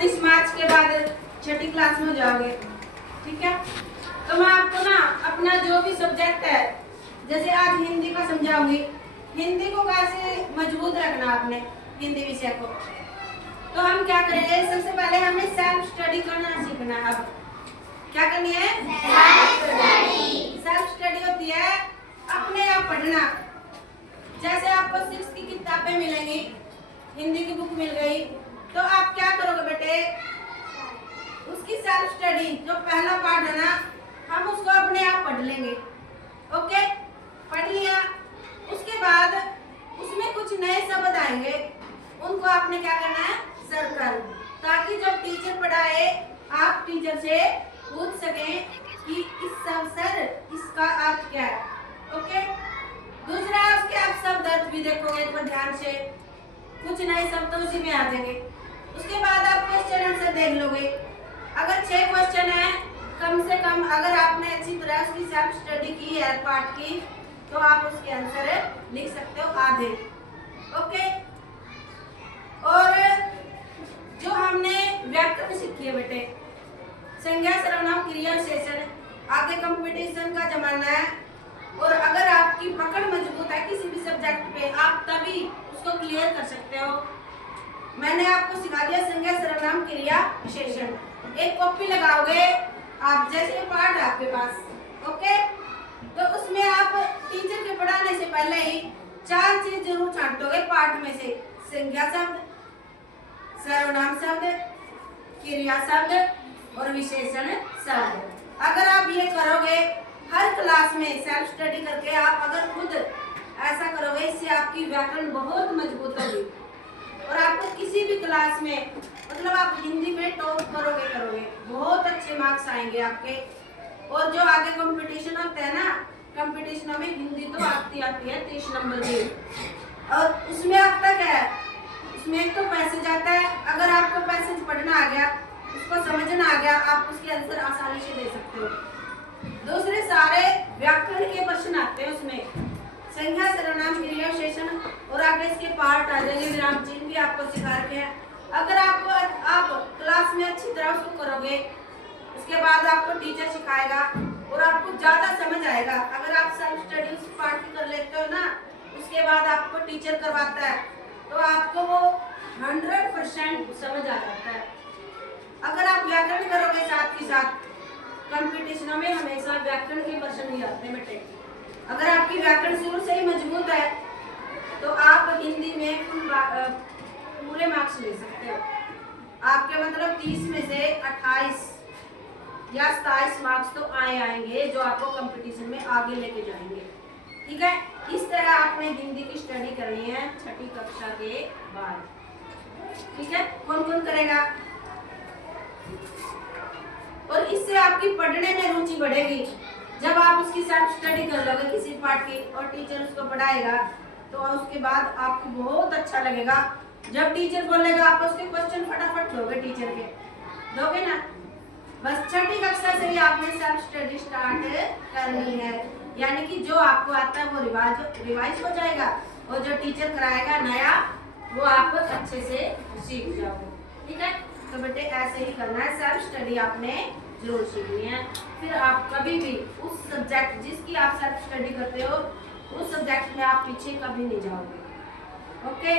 31 मार्च के बाद छठी क्लास में हो जाओगे, ठीक है। तो मैं आपको ना अपना जो भी सब्जेक्ट है, जैसे आज हिंदी का समझाऊंगी, हिंदी को कैसे मजबूत रखना आपने हिंदी विषय को। तो हम क्या करेंगे, सबसे पहले हमें सेल्फ स्टडी करना सीखना है। अब क्या करनी है, सेल्फ स्टडी होती है अपने आप पढ़ना। जैसे आपको 6 की किताबें मिलेंगी, हिंदी की बुक मिल गई, तो आप क्या करोगे बेटे, उसकी सेल्फ स्टडी जो पहला पार्ट है ना, हम उसको अपने आप पढ़ लेंगे। ओके, पढ़ लिया, उसके बाद उसमें कुछ नए शब्द आएंगे, उनको आपने क्या करना है, सर्कल, ताकि जब टीचर पढ़ाए आप टीचर से पूछ सकें कि इस शब्द सर इसका अर्थ क्या है। ओके, दूसरा उसके आप शब्द अर्थ भी देखोगे एक बार ध्यान से, कुछ नए शब्द उसी में आ जाएंगे। उसके बाद आप क्वेश्चन आंसर देख लोगे। अगर 6 क्वेश्चन है, कम से कम अगर आपने अच्छी तरह उसकी सेल्फ स्टडी की है पार्ट की, तो आप उसके आंसर लिख सकते हो आधे। ओके, और जो हमने व्याकरण सीखी है बेटे, संज्ञा सर्वनाम क्रिया विशेषण, आगे कंपटीशन का जमाना है, और अगर आपकी पकड़ मजबूत है किसी भी सब्जेक्ट पे, आप तभी उसको क्लियर कर सकते हो। मैंने आपको सिखा दिया संज्ञा सर्वनाम क्रिया विशेषण। एक कॉपी लगाओगे आप, जैसे ये पार्ट है आपके पास, ओके, तो उसमें आप टीचर के पढ़ाने से पहले ही 4 चीज जरूर छांटोगे पार्ट में से, संज्ञा शब्द, सर्वनाम शब्द, क्रिया शब्द और विशेषण शब्द। अगर आप ये करोगे हर क्लास में सेल्फ स्टडी करके, आप अगर खुद ऐसा करोगे, इससे आपकी व्याकरण बहुत मजबूत होगी और आपको किसी भी क्लास में, मतलब आप हिंदी में टॉप करोगे, बहुत अच्छे मार्क्स आएंगे आपके। और जो आगे कंपटीशन होता है ना, कंपटीशनों में हिंदी तो आती है 30 नंबर की, और उसमें अब तक है, उसमें एक तो पैसेज आता है, अगर आपको पैसेज पढ़ना आ गया, उसको समझना आ गया, आप उसके आंसर आसानी से दे सकते हो। दूसरे सारे व्याकरण के प्रश्न आते हैं उसमें, संज्ञा सर्वनाम क्रिया विशेषण, और आगे इसके पार्ट आ जाएंगे, विराम चिन्ह भी आपको सिखा रखे हैं। अगर आप क्लास में अच्छी तरह उसको करोगे, उसके बाद आपको टीचर सिखाएगा और आपको ज्यादा समझ आएगा। अगर आप सेल्फ स्टडी उस पार्ट की कर लेते हो ना, उसके बाद आपको टीचर करवाता है, तो आपको वो 100% समझ आ जाता है। अगर आप व्याकरण करोगे साथ के साथ, कंपटीशनों में हमेशा व्याकरण के प्रश्न ही आते हैं बेटे। अगर आपकी व्याकरण शुरू से ही मजबूत है, तो आप हिंदी में पूरे मार्क्स ले सकते हो। आपके मतलब 30 में से 28 या 27 मार्क्स तो आएंगे, जो आपको कंपटीशन में आगे लेके जाएंगे। ठीक है, इस तरह आपने हिंदी की स्टडी करनी है 6ठी कक्षा के बाद। ठीक है, कौन कौन करेगा? और इससे आपकी पढ़ने में रुचि बढ़ेगी। जब आप उसकी सेल्फ स्टडी कर लोगे किसी पार्ट की, और टीचर उसको पढ़ाएगा, तो उसके बाद आपको बहुत अच्छा लगेगा। जब टीचर बोलेगा, आप उसके क्वेश्चन फटाफट दोगे, टीचर के दोगे ना। बस 6ठी कक्षा से ही आपने सेल्फ स्टडी स्टार्ट करनी है, यानी कि जो आपको आता है वो रिवाइज हो जाएगा, और जो टीचर कराएगा नया, वो आप अच्छे से सीख जाओगे। ठीक है, तो बेटे ऐसे ही करना है, सेल्फ स्टडी आपने जरूर सीखनी है। फिर आप कभी भी उस सब्जेक्ट जिसकी आप सेल्फ स्टडी करते हो, उस सब्जेक्ट में आप पीछे कभी नहीं जाओगे। ओके।